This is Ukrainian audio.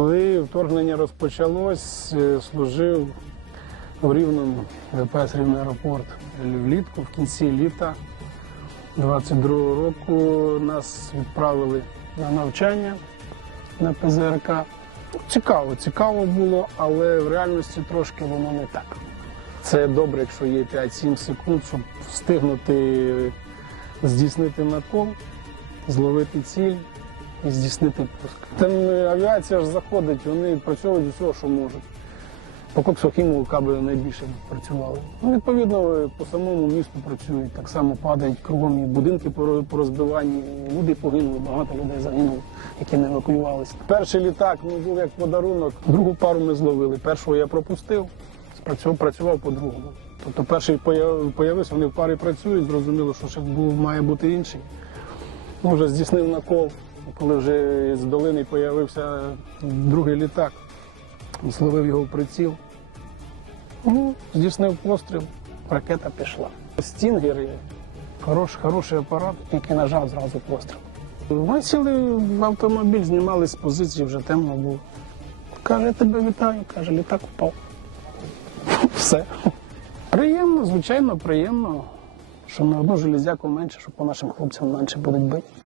Коли вторгнення розпочалось, е, служив в Рівному ВПС Рівний аеропорт влітку, в кінці літа 22-го року нас відправили на навчання на ПЗРК. Цікаво, цікаво було, але в реальності трошки воно не так. Це добре, якщо є 5-7 секунд, щоб встигнути здійснити накол, зловити ціль і здійснити пуск. Там е, авіація ж заходить, вони працюють усього, що можуть. По Коксохімову каби найбільше працювали. Ну, відповідно, по самому місту працюють, так само падають кругом і будинки поро- порозбивані, люди погинули, багато людей загинуло, які не евакуювалися. Перший літак ну, був як подарунок, другу пару ми зловили. Першого я пропустив, спрацював, працював по другому. Тобто перший появ- появився, вони в парі працюють, зрозуміло, що ще був, має бути інший. Ну, вже здійснив накол, коли вже з долини з'явився другий літак, зловив його в приціл. Ну, здійснив постріл, ракета пішла. Стінгери хорош, хороший апарат, який нажав зразу постріл. Ми сіли в автомобіль, знімали з позиції, вже темно було. Каже, я тебе вітаю, каже, літак впав. Все. Приємно, звичайно, приємно, що на одну железяку менше, що по нашим хлопцям менше будуть бити.